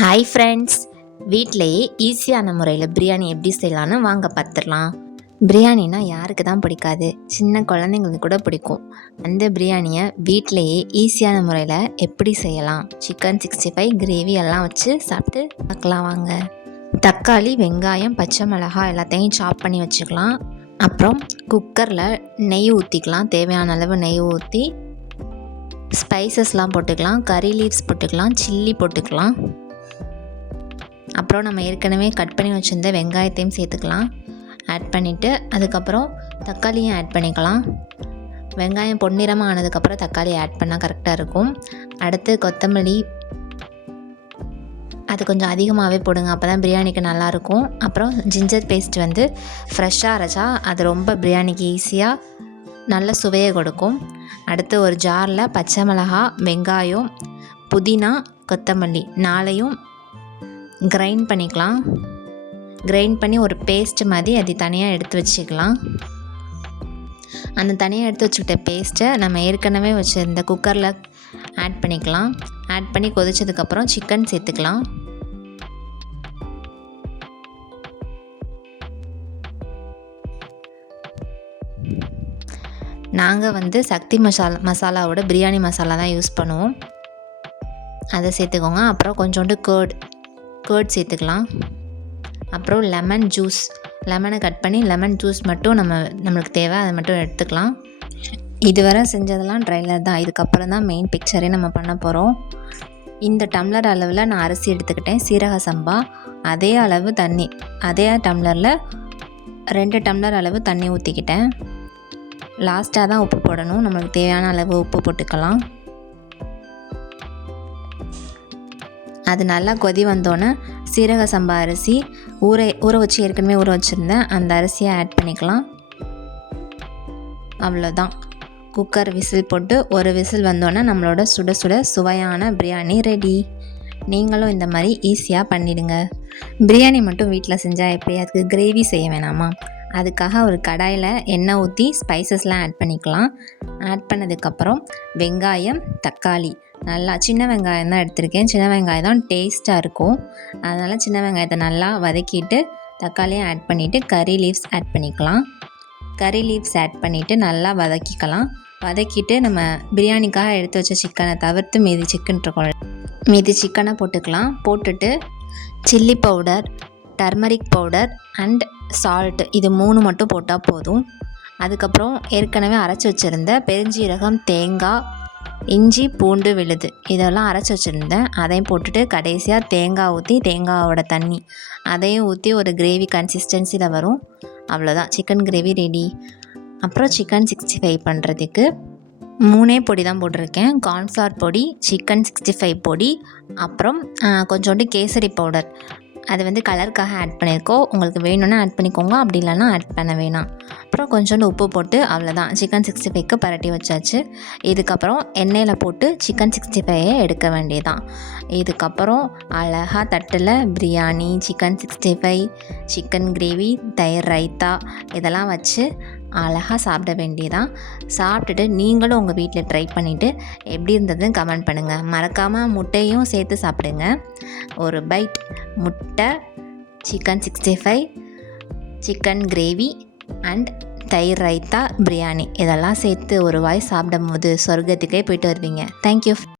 Hi friends, வீட்டிலையே ஈஸியான முறையில் பிரியாணி எப்படி செய்யலான்னு வாங்க பார்த்துடலாம். பிரியாணினா யாருக்கு தான் பிடிக்காது? சின்ன குழந்தைங்களுக்கு கூட பிடிக்கும். அந்த பிரியாணியை வீட்டிலையே ஈஸியான முறையில் எப்படி செய்யலாம்? சிக்கன் 65 கிரேவி எல்லாம் வச்சு சாப்பிட்டு பார்க்கலாம் வாங்க. தக்காளி, வெங்காயம், பச்சை மிளகாய் எல்லாத்தையும் சாப் பண்ணி வச்சுக்கலாம். அப்புறம் குக்கரில் நெய் ஊற்றிக்கலாம். தேவையான அளவு நெய் ஊற்றி ஸ்பைசஸ்லாம் போட்டுக்கலாம். கறி லீவ்ஸ் போட்டுக்கலாம், சில்லி போட்டுக்கலாம். அப்புறம் நம்ம ஏற்கனவே கட் பண்ணி வச்சுருந்த வெங்காயத்தையும் சேர்த்துக்கலாம். ஆட் பண்ணிவிட்டு அதுக்கப்புறம் தக்காளியும் ஆட் பண்ணிக்கலாம். வெங்காயம் பொன்னிறமாக ஆனதுக்கப்புறம் தக்காளி ஆட் பண்ணால் கரெக்டாக இருக்கும். அடுத்து கொத்தமல்லி, அது கொஞ்சம் அதிகமாகவே போடுங்க, அப்போ தான் பிரியாணிக்கு நல்லாயிருக்கும். அப்புறம் ஜிஞ்சர் பேஸ்ட் வந்து ஃப்ரெஷ்ஷாக அரைச்சா அது ரொம்ப பிரியாணிக்கு ஈஸியாக நல்ல சுவையை கொடுக்கும். அடுத்து ஒரு ஜாரில் பச்சை மிளகாய், வெங்காயம், புதினா, கொத்தமல்லி 4ஐயும் கிரைண்ட் பண்ணிக்கலாம். கிரைண்ட் பண்ணி ஒரு பேஸ்ட் மாதிரி அது தனியாக எடுத்து வச்சுக்கலாம். அந்த தனியாக எடுத்து வச்சுக்கிட்ட பேஸ்ட்டை நம்ம ஏற்கனவே வச்சுருந்த குக்கரில் ஆட் பண்ணிக்கலாம். ஆட் பண்ணி கொதிச்சதுக்கப்புறம் சிக்கன் சேர்த்துக்கலாம். நாங்கள் வந்து சக்தி மசாலாவோட பிரியாணி மசாலா தான் யூஸ் பண்ணுவோம், அதை சேர்த்துக்கோங்க. அப்புறம் கொஞ்சோண்டு கேர்ட் சேர்த்துக்கலாம். அப்புறம் லெமன் ஜூஸ், லெமனை கட் பண்ணி லெமன் ஜூஸ் மட்டும் நம்மளுக்கு தேவை, அதை மட்டும் எடுத்துக்கலாம். இதுவரை செஞ்சதெல்லாம் ட்ரைலர் தான், இதுக்கப்புறம் தான் மெயின் பிக்சரே நம்ம பண்ண போகிறோம். இந்த டம்ளர் அளவில் நான் அரிசி எடுத்துக்கிட்டேன், சீரக சம்பா. அதே அளவு தண்ணி, அதே டம்ளரில் 2 டம்ளர் அளவு தண்ணி ஊற்றிக்கிட்டேன். லாஸ்ட்டாக தான் உப்பு போடணும், நம்மளுக்கு தேவையான அளவு உப்பு போட்டுக்கலாம். அது நல்லா கொதி வந்தோன்னே சீரக சம்பா அரிசி ஊற வச்சு ஏற்கனவே ஊற வச்சுருந்தேன், அந்த அரிசியை ஆட் பண்ணிக்கலாம். அவ்வளோதான், குக்கர் விசில் போட்டு ஒரு விசில் வந்தோன்னே நம்மளோட சுட சுட சுவையான பிரியாணி ரெடி. நீங்களும் இந்த மாதிரி ஈஸியாக பண்ணிவிடுங்க. பிரியாணி மட்டும் வீட்டில் செஞ்சால் எப்படி? அதுக்கு கிரேவி செய்ய வேணாமா? அதுக்காக ஒரு கடாயில் எண்ணெய் ஊற்றி ஸ்பைசஸ்லாம் ஆட் பண்ணிக்கலாம். ஆட் பண்ணதுக்கப்புறம் வெங்காயம், தக்காளி, நல்லா சின்ன வெங்காயம் தான் எடுத்திருக்கேன். சின்ன வெங்காயம் தான் டேஸ்ட்டாக இருக்கும், அதனால் சின்ன வெங்காயத்தை நல்லா வதக்கிட்டு தக்காளியும் ஆட் பண்ணிவிட்டு கறி லீவ்ஸ் ஆட் பண்ணிக்கலாம். கறி லீவ்ஸ் ஆட் பண்ணிவிட்டு நல்லா வதக்கிக்கலாம். வதக்கிட்டு நம்ம பிரியாணிக்காக எடுத்து வச்ச சிக்கனை தவிர்த்து மீதி சிக்கனை போட்டுக்கலாம். போட்டுட்டு chilli powder, turmeric powder and salt, இது 3 மட்டும் போட்டால் போதும். அதுக்கப்புறம் ஏற்கனவே அரைச்சி வச்சுருந்த பெருஞ்சீரகம், தேங்காய், இஞ்சி, பூண்டு விழுது இதெல்லாம் அரைச்சி வச்சுருந்தேன், அதையும் போட்டுட்டு கடைசியாக தேங்காய் ஊற்றி தேங்காயோட தண்ணி அதையும் ஊற்றி ஒரு கிரேவி கன்சிஸ்டன்சியில் வரும். அவ்வளோதான், சிக்கன் கிரேவி ரெடி. அப்புறம் சிக்கன் 65 பண்ணுறதுக்கு 3 பொடி தான் போட்டிருக்கேன். கார்ன்ஃப்ளவர் பொடி, சிக்கன் 65 பொடி, அப்புறம் கொஞ்சோண்டு கேசரி பவுடர், அது வந்து கலருக்காக ஆட் பண்ணியிருக்கோம். உங்களுக்கு வேணும்னா ஆட் பண்ணிக்கோங்க, அப்படி இல்லைன்னா ஆட் பண்ண வேணாம். அப்புறம் கொஞ்சோண்டு உப்பு போட்டு அவ்வளோதான், சிக்கன் 65க்கு பரட்டி வச்சாச்சு. இதுக்கப்புறம் எண்ணெயில் போட்டு சிக்கன் 65 எடுக்க வேண்டியதான். இதுக்கப்புறம் அழகாக தட்டில் பிரியாணி, சிக்கன் 65, சிக்கன் கிரேவி, தயிர் ரைத்தா இதெல்லாம் வச்சு அழகாக சாப்பிட வேண்டியதான். சாப்பிட்டுட்டு நீங்களும் உங்கள் வீட்டில் ட்ரை பண்ணிவிட்டு எப்படி இருந்ததுன்னு கமெண்ட் பண்ணுங்கள். மறக்காமல் முட்டையும் சேர்த்து சாப்பிடுங்க. ஒரு பைட் முட்டை, சிக்கன் 65, சிக்கன் கிரேவி அண்ட் தயிர் ரைத்தா, பிரியாணி இதெல்லாம் சேர்த்து ஒரு வாய் சாப்பிடும் போது சொர்க்கத்துக்கே போயிட்டு வருவீங்க. தேங்க்யூ.